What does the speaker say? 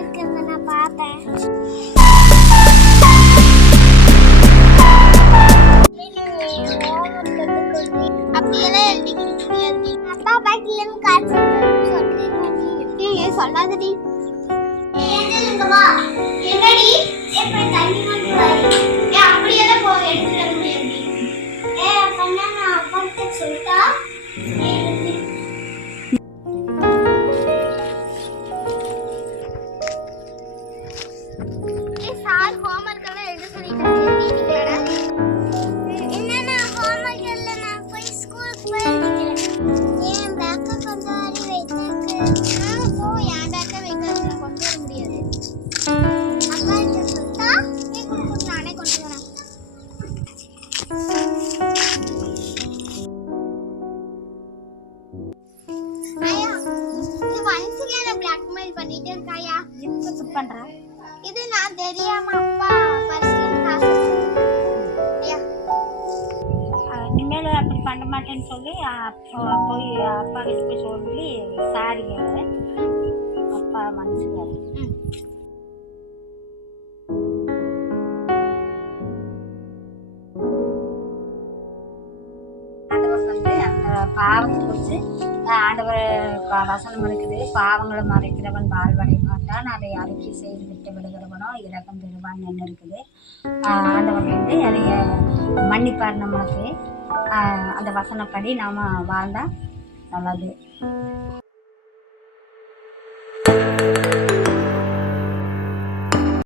இருக்குன்னு நான் பார்த்தேன். அப்படியெல்லாம் எழுதிக்கிட்டு முடியாது. அப்பா பாட்டிலும் காய்ச்சி சொல்லிடுவேன். சொல்லாதடி. என்னடி எப்படி தண்ணி மட்டும் அப்படியெல்லாம் போக எடுத்துட முடியாது. அப்பா நான் அப்பாட்ட சொல்லிட்டா சார் ஹோம்வொர்க் எல்லாம் எழுத சொல்லிட்டு எழுதிட்டீங்களாடா? என்னன்னா ஹோம்வொர்க் இல்ல, நான் போய் ஸ்கூலுக்கு போய் எழுதிக்கிறேன். என் பேக்க கொஞ்சம் வாரி வைத்தேன். போ, என் பேக்க வைக்கிறதுல கொண்டு வர முடியாது. அப்பா கிட்ட சொல்லிட்டா நீ கொடுத்து நானே கொண்டு வரேன். ஐயா, இது வன்சில என்ன பிளாக்மெயில் பண்ணிட்டே இருக்காயா? என்ன பண்ற? இது நான் தெரியாம அப்பா பர்ஸ்ல காசு ஐயா. இனிமேல் அப்படி பண்ண மாட்டேன்னு சொல்லி போய் அப்பா கிட்ட போய் சொல்லி சாரி கேளு. அப்பா மன்னிச்சுக்காரு. ஆண்டவர் வந்து அந்த பாவத்தை குறித்து ஆண்டவர் வசனம் இருக்குது. பாவங்களை மறைக்கிறவன் வாழ்வடைய மாட்டான், அதை அறிக்கை செய்து விட்டு விடுகிறவனோ இரக்கம் பெறுவான் என்ன இருக்குது. ஆண்டவர் வந்து அதை மன்னிப்பார் நம்மளுக்கு. அந்த வசனப்படி நாம் வாழ்ந்தால் நல்லது.